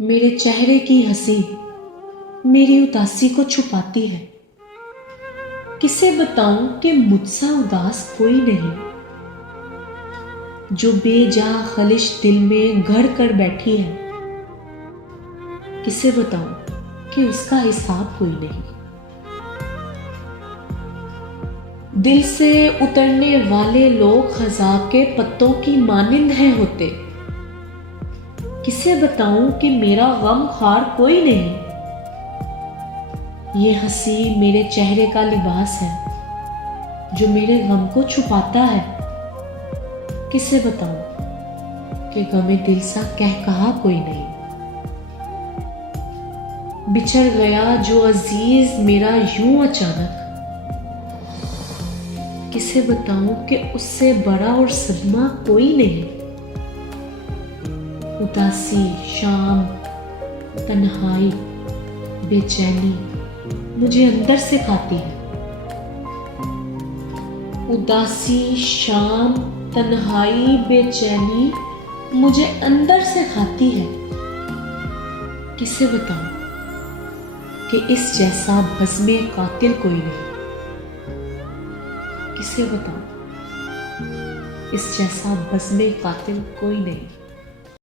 मेरे चेहरे की हंसी मेरी उदासी को छुपाती है। किसे बताऊं कि मुझसा उदास कोई नहीं, जो बेजा खलिश दिल में गढ़ कर बैठी है। किसे बताऊं कि उसका हिसाब कोई नहीं। दिल से उतरने वाले लोग खज़ा के पत्तों की मानिंद हैं होते। किसे बताऊं कि मेरा गम खार कोई नहीं। ये हंसी मेरे चेहरे का लिबास है, जो मेरे गम को छुपाता है। किसे बताऊं कि गमे दिल सा कह कहा कोई नहीं। बिछड़ गया जो अजीज मेरा यूं अचानक। किसे बताऊं कि उससे बड़ा और सदमा कोई नहीं। उदासी, शाम, तन्हाई, बेचैनी मुझे अंदर से खाती है। उदासी, शाम, तन्हाई, बेचैनी मुझे अंदर से खाती है। किसे बताऊं कि इस जैसा बज़्मे कातिल कोई नहीं। किसे बताऊं इस जैसा बज़्मे कातिल कोई नहीं।